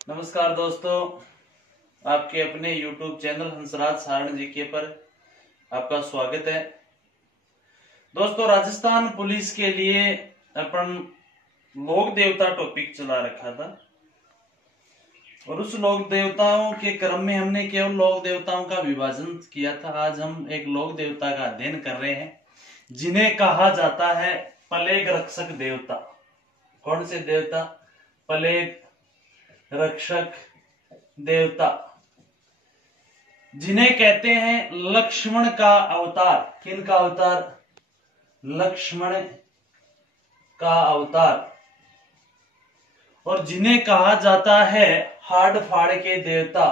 नमस्कार दोस्तों, आपके अपने YouTube channel Hansraj Saran GK पर आपका स्वागत है। दोस्तों, राजस्थान पुलिस के लिए अपन लोक देवता टॉपिक चला रखा था और उस लोक देवताओं के क्रम में हमने केवल लोक देवताओं का विभाजन किया था। आज हम एक लोक देवता का अध्ययन कर रहे हैं जिन्हें कहा जाता है प्लेग रक्षक देवता। कौन से देवता? प्लेग रक्षक देवता, जिन्हें कहते हैं लक्ष्मण का अवतार। किन का अवतार? लक्ष्मण का अवतार। और जिन्हें कहा जाता है हाड़ फाड़ के देवता।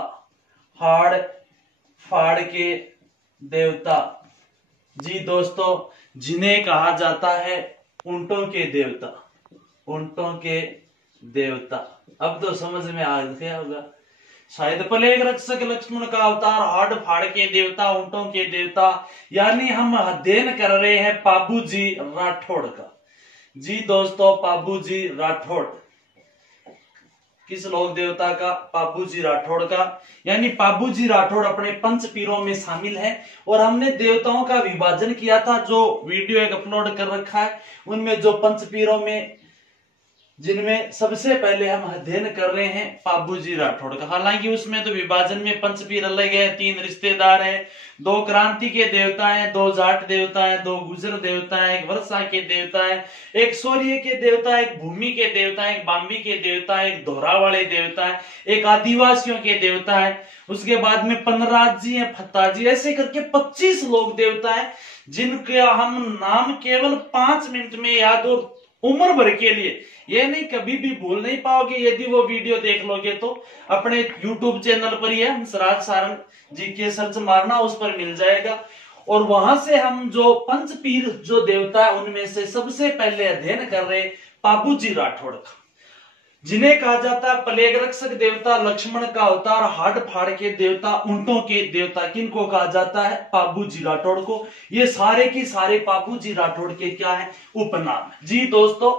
हाड़ फाड़ के देवता। जी दोस्तों, जिन्हें कहा जाता है ऊंटों के देवता। ऊंटों के देवता। अब तो समझ में आ गया होगा शायद। प्लेग रक्षक लक्ष्मण का अवतार, हाड़ फाड़ के देवता, ऊंटों के देवता, यानी हम अध्ययन कर रहे हैं पाबूजी राठौड़ का। जी दोस्तों, पाबूजी राठौड़। किस लोक देवता का? पाबूजी राठौड़ का। यानी पाबूजी राठौड़ अपने पंच पीरों में शामिल है। और हमने देवताओं का विभाजन किया था, जो वीडियो एक अपलोड कर रखा है। उनमें जो पंच पीरों में जिनमें सबसे पहले हम अध्ययन कर रहे हैं पाबूजी राठौड़ का। हालांकि उसमें तो विभाजन में पंचपीर अलग है, 3 रिश्तेदार हैं, 2 क्रांति के देवता हैं, 2 जाट देवता हैं, 2 गुजर देवता हैं, 1 वर्षा के देवता हैं, 1 सूर्य के देवता, 1 भूमि के देवता, 1 बाम्बी के देवता, 1 दोहरा वाले देवता है, 1 आदिवासियों के देवता है। उसके बाद में पनराज जी है, फत्ता जी, ऐसे करके 25 लोक देवता है जिनके हम नाम केवल 5 मिनट में याद और उम्र भर के लिए, ये नहीं कभी भी भूल नहीं पाओगे। यदि वो वीडियो देख लोगे तो अपने YouTube चैनल पर ही है, हंसराज सारण जीके सर्च मारना, उस पर मिल जाएगा। और वहां से हम जो पंचपीर जो देवता है उनमें से सबसे पहले अध्ययन कर रहे पाबूजी राठौड़ का, जिन्हें कहा जाता है प्लेग रक्षक देवता, लक्ष्मण का अवतार, हाड़ फाड़ के देवता, ऊंटों के देवता। किनको कहा जाता है? पाबूजी राठौड़ को। ये सारे की सारे पाबूजी राठौड़ के क्या है? उपनाम। जी दोस्तों,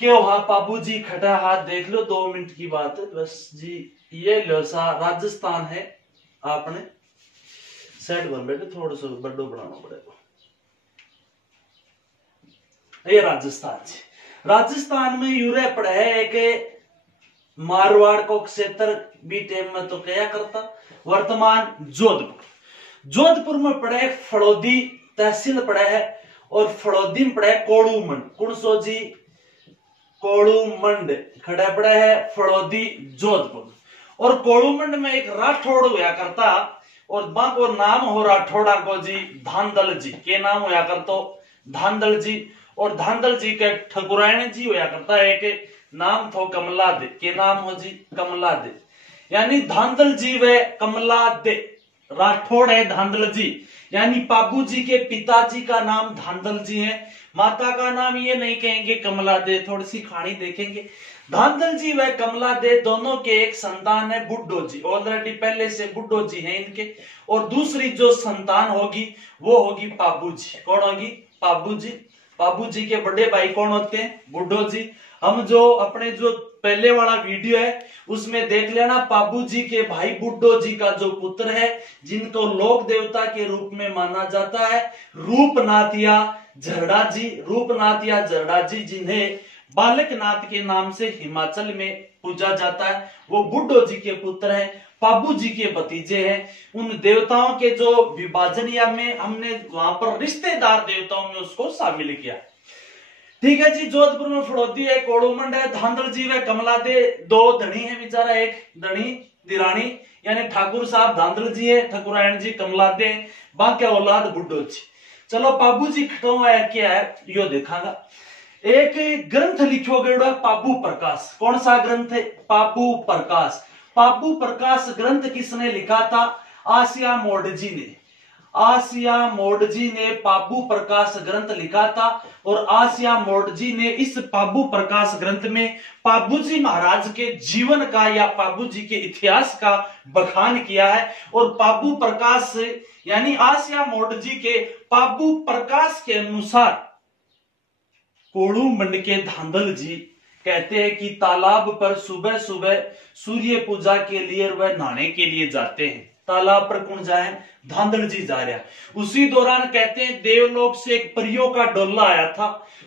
क्यों हाँ पाबूजी खटा हाथ देख लो, 2 मिनट की बात है बस जी। ये लो सा राजस्थान है, आपने सेट बन बैठे, थोड़ा सा बड्डो बनाना पड़ेगा। ये राजस्थान जी। राजस्थान में यूरे पड़े है एक मारवाड़ को क्षेत्र भी टेम में तो क्या करता, वर्तमान जोधपुर। जोधपुर में पड़े फड़ौदी तहसील पड़े है, और फड़ौदी में पड़े कोड़ूमंड। कुणसो जी कोड़ूमंड खड़ा पड़ा है फड़ौदी जोधपुर। और कोड़ूमंड में एक राठौड़ हुआ करता, और बाको नाम हो राठौड़ा को जी धांधल जी। के नाम हुआ करतो? धांधल जी। और धांधल जी के ठकुरायण जी हुआ करता है, एक नाम थो कमला दे। के नाम हो जी? कमला दे। यानी धांधल जी व कमला दे राठौड़ है धांधल जी। यानी पाबूजी के पिताजी का नाम धांधल जी है, माता का नाम ये नहीं कहेंगे कमला दे, थोड़ी सी खानी देखेंगे। धांधल जी व कमला दे दोनों के एक संतान है बुड्ढो जी। ऑलरेडी पहले से बुड्ढो जी हैं इनके। और दूसरी जो संतान होगी वो होगी पाबूजी। कौन होगी? पाबूजी। पाबूजी के बड़े भाई कौन होते हैं? बुड्ढो जी। हम जो अपने जो पहले वाला वीडियो है उसमें देख लेना, पाबूजी के भाई बुड्ढो जी का जो पुत्र है, जिनको लोक देवता के रूप में माना जाता है, रूपनाथिया झरड़ा जी। रूपनाथिया झरड़ा जी, जिन्हें बालकनाथ के नाम से हिमाचल में पूजा जाता है, वो बुड्ढो जी के पुत्र हैं, पाबूजी के भतीजे हैं। उन देवताओं के जो विभाजन या में हमने वहां पर रिश्तेदार देवताओं में उसको शामिल किया। ठीक है जी। जोधपुर में फड़ौदी है, कोड़ूमंड है, धांधल जी व कमला दे 2 धनी है बेचारा, एक धनी दिरानी यानी ठाकुर साहब धांधल जी है, ठकुरायण जी कमला दे, बाकी औलाद बुड्ढो जी। चलो पाबूजी खटो है क्या है यो देखांगा। एक ग्रंथ लिखो गयो है पाबू प्रकाश। कौन सा ग्रंथ है? पाबू प्रकाश। पाबू प्रकाश ग्रंथ किसने लिखा था? आसिया मोडजी ने। आसिया मोडजी ने पाबू प्रकाश ग्रंथ लिखा था। और आसिया मोडजी ने इस पाबू प्रकाश ग्रंथ में पाबूजी महाराज के जीवन का या पाबूजी के इतिहास का बखान किया है। और पाबू प्रकाश यानी आसिया मोडजी के पाबू प्रकाश के अनुसार कोड़ूमंड के धांधल जी कहते हैं कि तालाब पर सुबह सुबह सूर्य पूजा के लिए वह नहाने के लिए जाते हैं। तालाब पर कौन जाए? धांधल जी जा रहा। उसी दौरान कहते हैं देवलोक से एक परियों का डोला आया था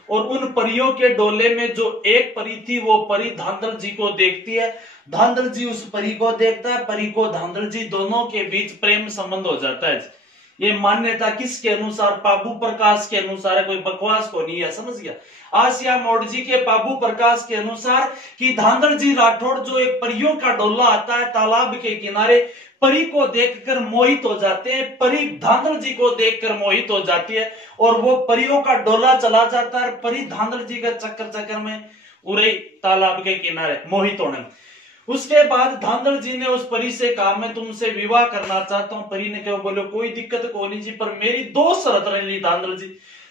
और उन परियों के डोले में जो एक परी थी वो परी धांधल जी को देखती है। धांधल जी उस परी को देखता है, परी को धांधल जी, दोनों के बीच प्रेम संबंध हो जाता है। ये मान्यता किसके अनुसार? पाबू प्रकाश के अनुसार है, कोई बकवास को नहीं है, समझ गया। आसिया मोड़जी के पाबू प्रकाश के अनुसार कि धांधल जी राठौड़ जो एक परियों का डोला आता है तालाब के किनारे, परी को देखकर मोहित हो जाते हैं, परी धांधल जी को देखकर मोहित हो जाती है और वो परियों का डोला चला जाता है। परी धांधल जी का चक्कर चक्कर में उड़े तालाब के किनारे मोहित होने। उसके बाद धांधल जी ने उस परी से कहा मैं तुमसे विवाह करना चाहता हूं। परी ने क्या बोले कोई दिक्कत को नहीं जी, पर मेरी 2 शर्त रही।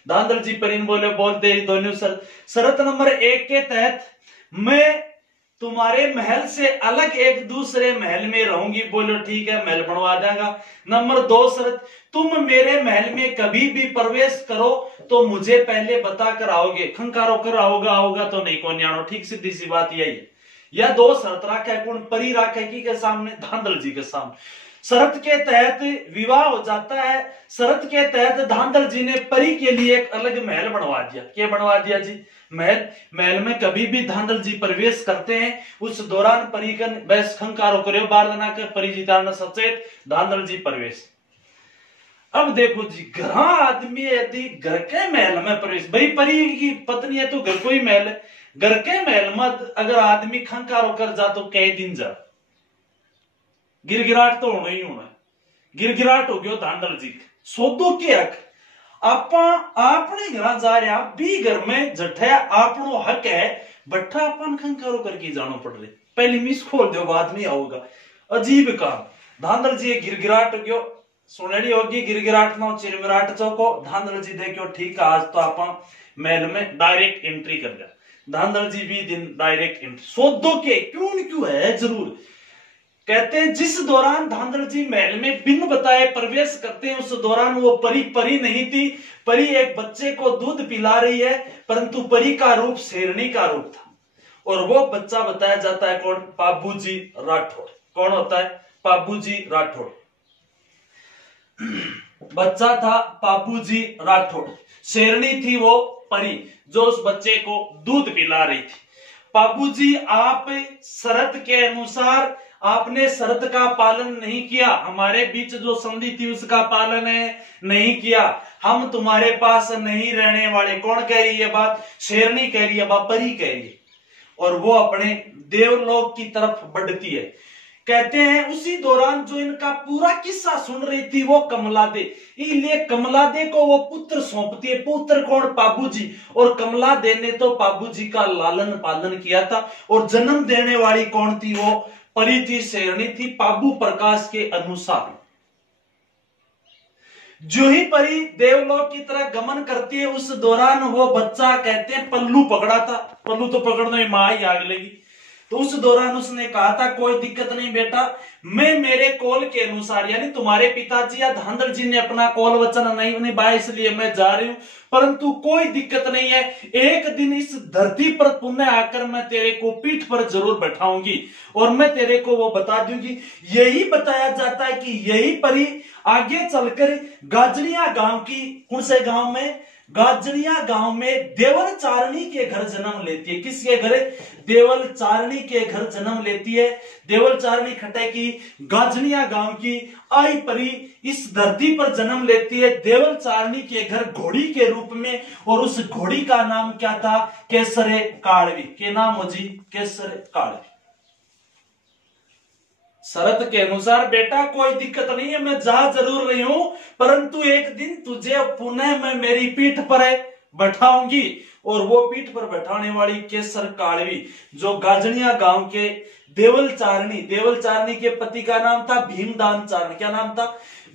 धांधल जी परी ने बोले बोलते ही दोनों शर्त नंबर 1 के तहत मैं तुम्हारे महल से अलग एक दूसरे महल में रहूंगी। बोलो ठीक है, महल बनवा देगा। नंबर 2 शर्त, तुम मेरे महल में कभी भी प्रवेश करो तो मुझे पहले बता कर आओगे, खंकारो कर आओगा तो नहीं को न्याणो। ठीक सीधी सी बात यही है। यह 2 शर्त रखे कौन? परी रखे की के सामने? धांधल जी के सामने। शर्त के तहत विवाह हो जाता है। शर्त के तहत धांधल जी ने परी के लिए एक अलग महल बनवा दिया। क्या बनवा दिया जी? महल में कभी भी धांधल जी प्रवेश करते हैं उस दौरान परी का बस खंकारो करो बार ना कर परी जी तारना सचेत धांधल जी प्रवेश। अब देखो जी, घर आदमी यदि घर के महल में प्रवेश, भाई परी की पत्नी है तो घर को ही महल है, घर के महल में अगर आदमी खंकारो कर जा तो कई दिन जा, गिरगिराट तो होना ही होना। गिरगिराट हो गया धांधल जी सौदो के हक आपने घर जा रहा भी घर में जठा आपनो हक है, बट्ठा अपन खंकारो करके जानो पड़ रहे। पहले मिस खोल दो बाद में आओगा। अजीब काम। धांधल जी गिरगिराट हो गयो, सुनड़ी होगी गिरगिराट नो चिरमिराट चौको। धांधल जी देखो ठीक है आज तो आप महल में डायरेक्ट एंट्री कर दिया। धांधल जी भी दिन डायरेक्ट एंट्री सौदो के क्यों है जरूर। कहते हैं जिस दौरान धांधल जी महल में बिन बताए प्रवेश करते हैं उस दौरान वो परी नहीं थी। परी एक बच्चे को दूध पिला रही है, परंतु परी का रूप शेरनी का रूप था और वो बच्चा बताया जाता है कौन? पाबूजी राठौड़। कौन होता है? पाबूजी राठौड़। बच्चा था पाबूजी राठौड़, शेरनी थी वो परी जो उस बच्चे को दूध पिला रही थी। पाबूजी आप शर्त के अनुसार आपने शर्त का पालन नहीं किया, हमारे बीच जो संधि थी उसका पालन नहीं किया, हम तुम्हारे पास नहीं रहने वाले। कौन कह रही है बात? शेरनी कह रही है, परी कह रही है और वो अपने देवलोक की तरफ बढ़ती है। कहते हैं उसी दौरान जो इनका पूरा किस्सा सुन रही थी वो कमलादे, इसलिए कमलादे को वो पुत्र सौंपती है। पुत्र कौन? पाबूजी। और कमलादे ने तो पाबूजी का लालन पालन किया था और जन्म देने वाली कौन थी? वो परी थी, शेरनी थी पाबू प्रकाश के अनुसार। जो ही परी देवलोक की तरह गमन करती है उस दौरान वो बच्चा कहते हैं पल्लू पकड़ा था। पल्लू तो पकड़ने में मां ही आग लगी। तो उस दौरान उसने कहा था कोई दिक्कत नहीं बेटा, मैं मेरे कौल के अनुसार, यानी तुम्हारे पिताजी या धांधल जी ने अपना कौल वचन नहीं निभाया इसलिए मैं जा रही हूं, परंतु कोई दिक्कत नहीं है, एक दिन इस धरती पर पुनः आकर मैं तेरे को पीठ पर जरूर बैठाऊंगी और मैं तेरे को वो बता दूंगी। यही बताया जाता है कि यही परी आगे चलकर गाजड़िया गांव की, कौन से गांव में? गाजड़िया गांव में देवल चारणी के घर जन्म लेती है। किसके घर? देवल चारणी के घर जन्म लेती है। देवल चारणी खटे की गाजड़िया गांव की आई परी इस धरती पर जन्म लेती है देवल चारणी के घर घोड़ी के रूप में और उस घोड़ी का नाम क्या था? केसरे कालवी। के नाम हो जी? केसरे कालवी। शरत के अनुसार बेटा कोई दिक्कत नहीं है, मैं जा जरूर रही हूं, परंतु एक दिन तुझे पुनः मैं मेरी पीठ पर बैठाऊंगी और वो पीठ पर बैठाने वाली केसर कालवी जो गाजड़िया गांव के देवल चारणी के पति का नाम था भीमदान चारण। क्या नाम था?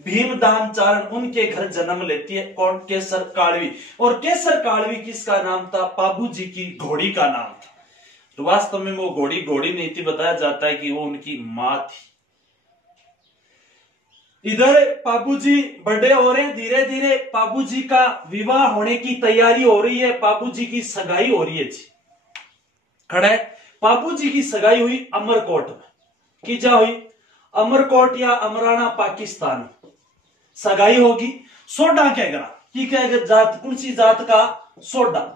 भीमदान चारण। उनके घर जन्म लेती है कौन? केसर कालवी। और केसर कालवी किसका नाम था? पाबूजी की घोड़ी का नाम था। तो वास्तव में वो घोड़ी नहीं थी, बताया जाता है कि वो उनकी मां थी। इधर पाबूजी बड़े हो रहे हैं, धीरे धीरे पाबूजी का विवाह होने की तैयारी हो रही है, पाबूजी की सगाई हो रही है जी। खड़ा है। बाबू जी की सगाई हुई अमरकोट में, की जा हुई अमरकोट या अमराना पाकिस्तान, सगाई होगी सोडा के घरा की कह जात, कौन सी जात का, सोडा।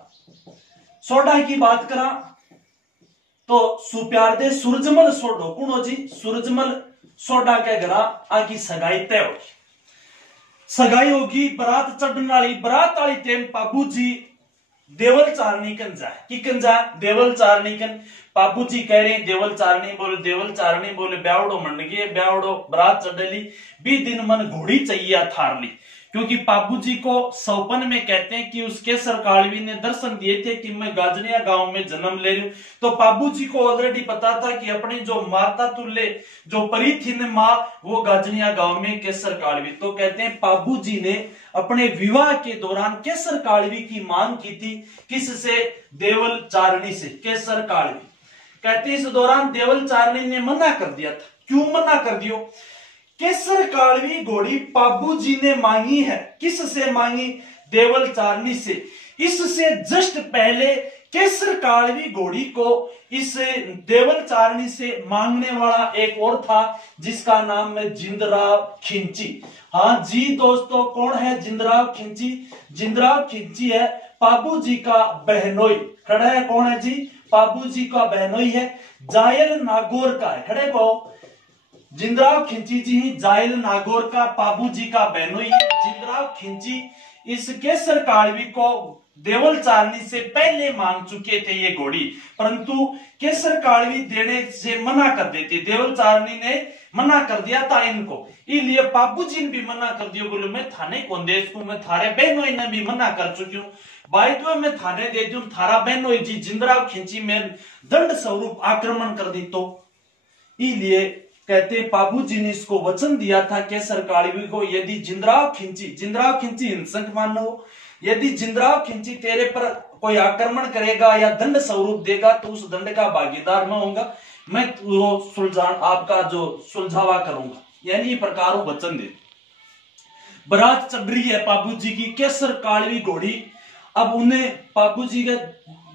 सोडा की बात करा तो सुप्यार दे सूरजमल सोडो कुणो जी, सूरजमल सोडा के घरा आकी सगाई तय होगी। सगाई होगी, बारात चढ़ने वाली, बारात वाली टाइम बाबू जी देवल चारनी कन जाए, की कन जाए, देवल चारनी कन। बाबू जी कह रहे देवल चारनी बोले, देवल चारनी बोले ब्यावड़ो मंड गए, ब्यावड़ो बरात चढ़ली, 20 दिन मन घोड़ी चाहिए थारली, क्योंकि बाबू जी को सौपन में कहते हैं कि उसके सरकालवी ने दर्शन दिए थे कि मैं गाजनिया गांव में जन्म ले रही हूं। तो बाबू जी को ऑलरेडी पता था कि अपनी जो माता तुल्य जो परी थी न माँ, वो गाजनिया गांव में केसर कालवी। तो कहते हैं बाबू जी ने अपने विवाह के दौरान केसर कालवी की मांग की थी, किससे, देवल चारणी से, केसर कालवी। कहते इस दौरान देवल चारणी ने मना कर दिया था। क्यों मना कर दियो, केसर कालवी घोड़ी बाबू जी ने मांगी है, किससे मांगी, देवल चारनी से। इससे जस्ट पहले केसर कालवी घोड़ी को इस देवल चारनी से मांगने वाला एक और था, जिसका नाम है जिंदराव खिंची। हाँ जी दोस्तों, कौन है जिंदराव खिंची, जिंदराव खिंची है बाबू जी का बहनोई। खड़ा है, कौन है जी, बाबू जी का बहनोई है, जायल नागौर का है। खड़े को जिंदराव खिंची जी ही जायल नागौर का बाबू जी का बहनोई। जिंदराव खिंची इस केसर कालवी को देवल चारनी से पहले मांग चुके थे ये घोड़ी, परंतु केसर कालवी देने से मना कर देती, देवल चारनी ने मना कर दिया था इनको, इसलिए बाबू जी ने भी मना कर दिया, बोले मैं थाने कौन दे इसको, मैं थारे बहनोई ने भी मना कर चुकी हूँ, भाई तो मैं थाने दे दूं, थारा बहनोई जी जिंदराव खिंची में दंड स्वरूप आक्रमण कर दी। तो इसलिए कहते बाबू जी ने इसको वचन दिया था केसर कालवी को, यदि जिंदराव खिंची हिंसक मानो, यदि जिंदराव खिंची तेरे पर कोई आक्रमण करेगा या दंड स्वरूप देगा तो उस दंड का भागीदार मैं होऊंगा, मैं वो सुलझान आपका जो सुलझावा करूंगा, यानी प्रकार वचन दे। बारात चढ़ रही है बाबू जी की, केसर कालवी घोड़ी। अब उन्हें बाबू जी के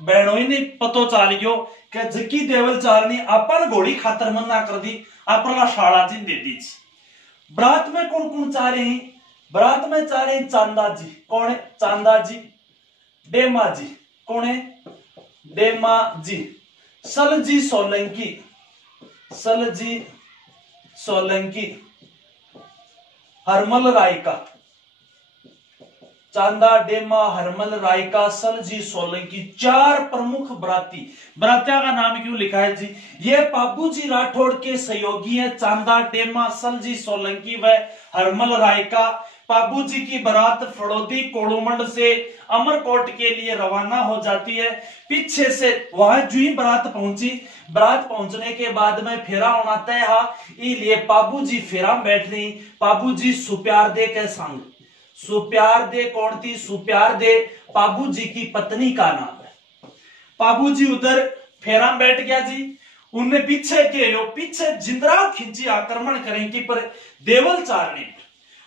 बहनोई ने पतो चाल गयो कि जकी देवल चारनी अपन घोड़ी खातर मना कर दी, अपना शाला जी दे दीजिए। बारात में कौन कौन चाह रहे हैं, बारात में चाह रहे हैं चांदा जी। कौन है, चांदा जी, डेमा जी, कौन है, डेमा जी, सलजी सोलंकी, सलजी सोलंकी, हरमल रायका, चांदा, डेमा, हरमल रायका, सलजी सोलंकी, 4 प्रमुख बराती। बरातिया का नाम क्यों लिखा है जी, ये बाबू जी राठौड़ के सहयोगी हैं, चांदा, डेमा, सलजी सोलंकी व हरमल रायका। बाबू जी की बारात फड़ौदी कोड़ोमंड से अमरकोट के लिए रवाना हो जाती है। पीछे से वहां जो ही बारात पहुंची, बारात पहुंचने के बाद में फेरा होना तय है, इसलिए बाबू जी फेरा बैठ रही। बाबू जी सुप्यार दे के संग, सुप्यार दे कौन थी, सुप्यार दे बाबू जी की पत्नी का नाम है। बाबू जी उधर फेरा बैठ गया जी, उनने पीछे के पीछे जिंदराव खिंची आक्रमण करेंगी पर देवल चारनी,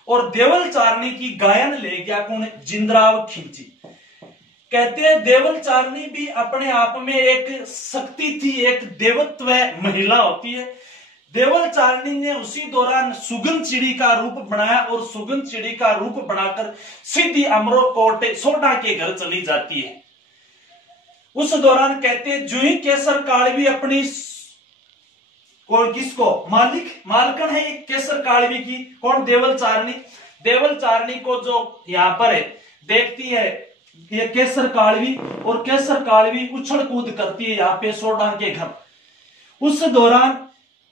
और देवल चारनी की गायन ले गया कौन, जिंदराव खिंची। कहते हैं देवल चारनी भी अपने आप में एक शक्ति थी, एक देवत्व महिला होती है। देवल चारनी ने उसी दौरान सुगंध चिड़ी का रूप बनाया और सुगंध चिड़ी का रूप बनाकर सीधी अमरकोट सोडा के घर चली जाती है। उस दौरान कहते हैं जो ही केसर कालवी अपनी कौन, किसको, मालकन है केसर कालवी की, कौन, देवल चारनी। देवल चारनी को जो यहाँ पर है देखती है ये केसर कालवी, और केसर कालवी उछल कूद करती है यहाँ पे सोडा के घर। उस दौरान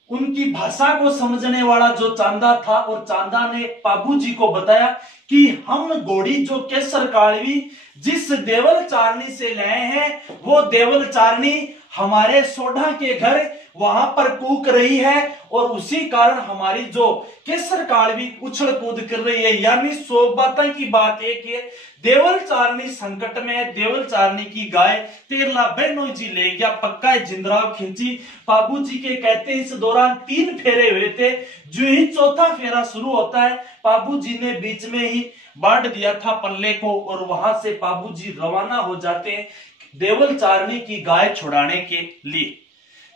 उनकी भाषा को समझने वाला जो चांदा था, और चांदा ने बाबू जी को बताया कि हम घोड़ी जो केसर कालवी जिस देवल चारनी से लाए हैं, वो देवल चारनी हमारे सोडा के घर वहां पर कूक रही है, और उसी कारण हमारी जो केसर कालवी उछल कूद कर रही है। यानी 100 बातों की बात एक है, देवल चारनी संकट में है, देवल चारनी की गाय तेरला बहनोई जी ले गया, पक्का है जिंदराव खिंची। बाबू जी के कहते इस दौरान 3 फेरे हुए थे, जो ही चौथा फेरा शुरू होता है बाबू जी ने बीच में ही बांट दिया था पल्ले को, और वहां से बाबू जी रवाना हो जाते हैं देवल चारनी की गाय छुड़ाने के लिए।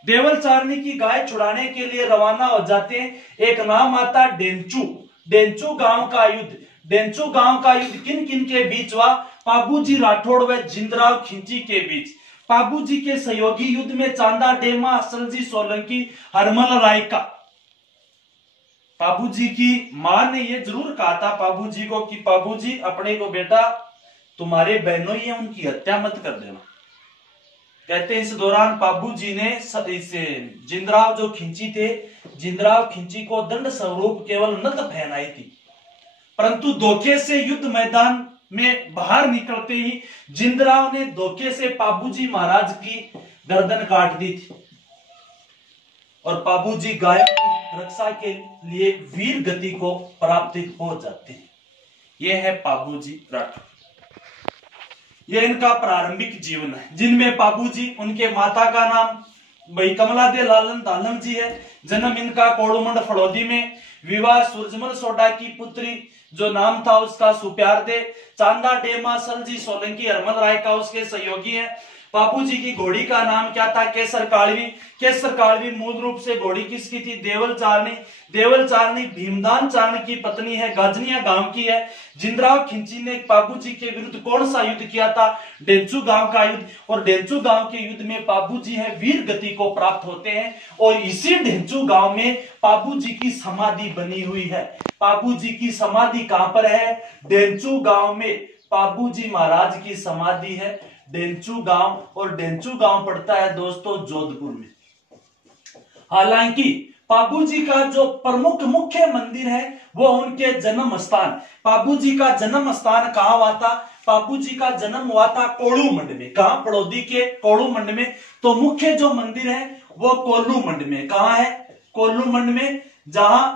देवल चारनी की गाय छुड़ाने के लिए रवाना हो जाते हैं। एक नाम आता डेंचू, डेंचू गांव का युद्ध। डेंचू गांव का युद्ध किन किन के बीच हुआ? पाबूजी राठौड़ व जिंदराव खिंची के बीच। पाबूजी के सहयोगी युद्ध में चांदा डेमा, असलजी सोलंकी, हरमल रायका। पाबूजी की मां ने यह जरूर कहा था पाबूजी को कि पाबूजी अपने को बेटा तुम्हारे बहनों ही है, उनकी हत्या मत कर देना। कहते हैं इस दौरान पाबूजी ने इसे जिंदराव जो खिंची थे, जिंदराव खिंची को दंड स्वरूप केवल नत पहनाई थी, परंतु धोखे से युद्ध मैदान में बाहर निकलते ही जिंदराव ने धोखे से पाबूजी महाराज की गर्दन काट दी थी और पाबूजी गायों की रक्षा के लिए वीर गति को प्राप्त हो जाते हैं। यह है पाबूजी राठौर। यह इनका प्रारंभिक जीवन है, जिनमें पाबूजी, उनके माता का नाम भाई कमला दे लालन दालम जी है। जन्म इनका कोड़ुमंड फड़ौदी में। विवाह सूरजमल सोडा की पुत्री जो नाम था उसका सुप्यार दे। चांदा डेमा, सलजी सोलंकी, हरमल राय का उसके सहयोगी है। बापूजी की घोड़ी का नाम क्या था? केसर कालवी। केसर कालवी मूल रूप से घोड़ी किसकी थी? देवल चारनी। देवल चारनी भीमदान चारण की पत्नी है, गाजनिया गांव की है। जिंदराव खिंची ने बाबूजी के विरुद्ध कौन सा युद्ध किया था? डेंचू गांव का युद्ध। और डेंचू गांव के युद्ध में बाबूजी है वीर गति को प्राप्त होते हैं और इसी डेंचू गांव में बाबूजी की समाधि बनी हुई है। बाबूजी की समाधि कहां पर है? डेंचू गांव में बाबूजी महाराज की समाधि है डेंचू गांव। और डेंचू गांव पड़ता है दोस्तों जोधपुर में। हालांकि बाबूजी का जो प्रमुख मुख्य मंदिर है वो उनके जन्म स्थान, बाबूजी का जन्म स्थान कहां हुआ था? बाबूजी का जन्म हुआ था कोड़ूमंड में। कहां? पड़ौदी के कोड़ूमंड में। तो मुख्य जो मंदिर है वो कोल्लूमंड में। कहां है? कोल्लूमंड में, जहां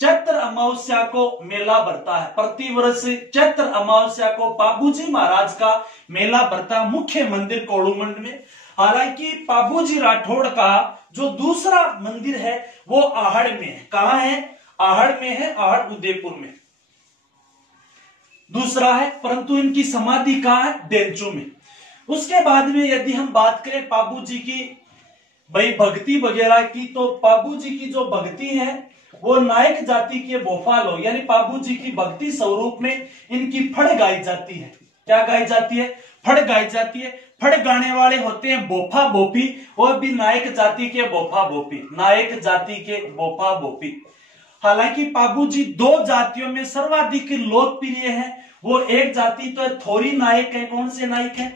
चैत्र अमावस्या को मेला भरता है। प्रतिवर्ष चैत्र अमावस्या को बाबूजी महाराज का मेला भरता है मुख्य मंदिर कोड़ूमंड में। हालांकि बाबूजी राठौड़ का जो दूसरा मंदिर है वो आहड़ में है। कहां है? आहड़ में है, आहड़ उदयपुर में दूसरा है, परंतु इनकी समाधि कहां है? डेंचू में। उसके बाद में यदि हम बात करें बाबूजी की भाई भक्ति वगैरह की, तो बाबूजी की जो भक्ति है वो नायक जाति के बोफालो यानी बाबूजी की भक्ति स्वरूप में इनकी फड़ गाई जाती है। क्या गाई जाती है? फड़ गाई जाती है। फड़ गाने वाले होते हैं बोफा बोपी, और भी नायक जाति के बोफा बोपी, नायक जाति के बोफा बोपी। हालांकि बाबूजी दो जातियों में सर्वाधिक लोकप्रिय है। वो एक जाति तो है थोरी नायक है। कौन से नायक है?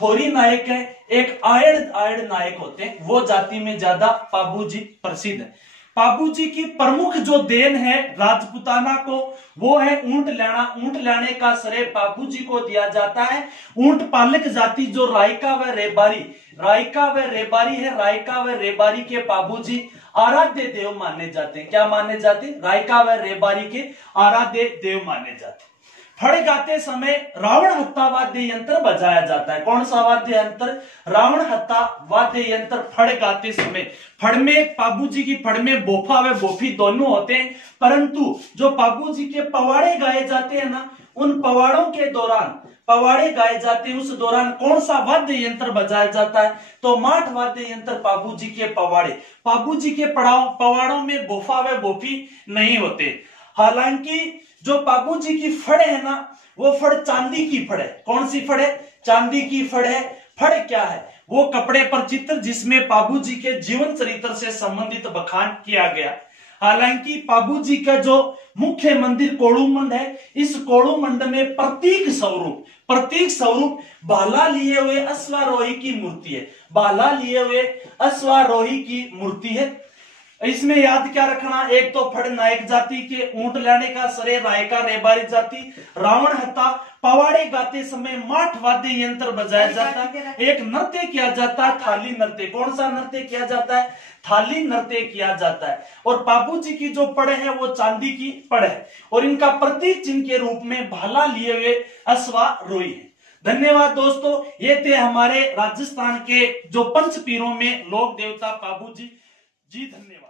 थोरी नायक है। एक आयड़ नायक होते हैं, वो जाति में ज्यादा बाबूजी प्रसिद्ध है। बाबूजी की प्रमुख जो देन है राजपुताना को वो है ऊंट लाना। ऊंट लाने का श्रेय बाबूजी को दिया जाता है। ऊंट पालक जाति जो रायका व रेबारी, रायका व रेबारी है, रायका व रेबारी के बाबूजी आराध्य देव माने जाते हैं। क्या माने जाते? रायका व रेबारी के आराध्य देव माने जाते। फड़ गाते समय रावण हत्ता वाद्य यंत्र बजाया जाता है। कौन सा वाद्य यंत्र? रावण हत्ता वाद्य यंत्र फड़ गाते समय। फड़ में बाबूजी की फड़ में बोफा व बोफी दोनों होते हैं, परंतु जो बाबूजी के पवाड़े गाए जाते हैं ना, उन पवाड़ों के दौरान पवाड़े गाए जाते हैं, उस दौरान कौन सा वाद्य यंत्र बजाया जाता है? तो माठ वाद्य यंत्र बाबूजी के पवाड़े। बाबूजी के पवाड़ों में बोफा व बोफी नहीं होते। हालांकि जो बाबूजी की फड़ है ना, वो फड़ चांदी की फड़ है। कौन सी फड़ है? चांदी की फड़ है। फड़ क्या है? वो कपड़े पर चित्र जिसमें बाबूजी के जीवन चरित्र से संबंधित बखान किया गया। हालांकि बाबूजी का जो मुख्य मंदिर कोड़ूमंड है, इस कोड़ूमंड में प्रतीक स्वरूप भाला लिए हुए अश्वारोही की मूर्ति है। भाला लिए हुए अश्वारोही की मूर्ति है। इसमें याद क्या रखना? एक तो फड़ नायक जाति के, ऊंट लाने का श्रेय रायका रेबारी जाति, रावण हत्ता, पवाड़े गाते समय माठ वाद्य यंत्र बजाया जाता है। एक नृत्य किया जाता है थाली नृत्य। कौन सा नृत्य किया जाता है? थाली नृत्य किया जाता है। और बाबूजी की जो पड़ है वो चांदी की पड़ है और इनका प्रतीक चिन्ह के रूप में भाला लिए हुए अश्वारोही है। धन्यवाद दोस्तों, ये थे हमारे राजस्थान के जो पंच पीरों में लोक देवता बाबूजी जी। धन्यवाद।